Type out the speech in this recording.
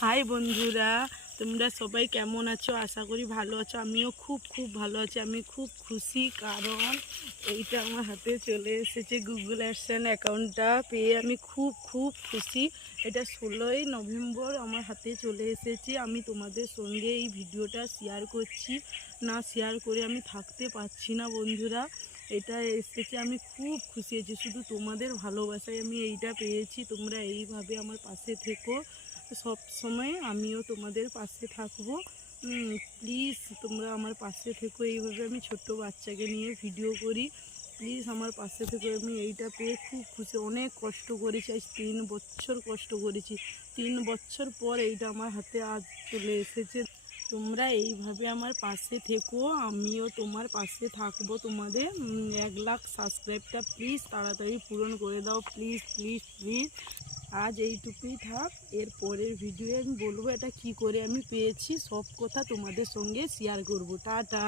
High বন্ধুরা, তোমরা সবাই কেমন আছো? আশা করি ভালো আছো। আমিও খুব খুব ভালো আছি। আমি খুব খুশি, কারণ এইটা আমার হাতে চলে এসেছে গুগল অ্যাডসেন অ্যাকাউন্টটা পেয়ে আমি খুব খুব খুশি। এটা ষোলোই নভেম্বর আমার হাতে চলে এসেছে। আমি তোমাদের সঙ্গে এই ভিডিওটা শেয়ার করছি। না শেয়ার করে আমি থাকতে পারছি না বন্ধুরা। এটা এসেছে, আমি খুব খুশি হয়েছি। শুধু তোমাদের ভালোবাসায় আমি এইটা পেয়েছি। তোমরা এইভাবে আমার পাশে থেকো। সব সময় আমিও তোমাদের পাশে থাকব। প্লিজ তোমরা আমার পাশে থেকো। এইভাবে আমি ছোট্ট বাচ্চাকে নিয়ে ভিডিও করি। প্লিজ আমার পাশে থেকে। আমি এইটা পেয়ে খুব খুশি। অনেক কষ্ট করেছি। আজ তিন বছর কষ্ট করেছি। তিন বছর পর এইটা আমার হাতে আজ চলে এসেছে। তোমরা এইভাবে আমার পাশে থেকো। আমিও তোমার পাশে থাকব। তোমাদের এক লাখ সাবস্ক্রাইবটা প্লিজ তাড়াতাড়ি পূরণ করে দাও। প্লিজ প্লিজ প্লিজ আজ এইটুকুই থাক। এর পরের ভিডিও আমি বলব এটা কি করে আমি পেয়েছি। সব কথা তোমাদের সঙ্গে শেয়ার করব। টাটা।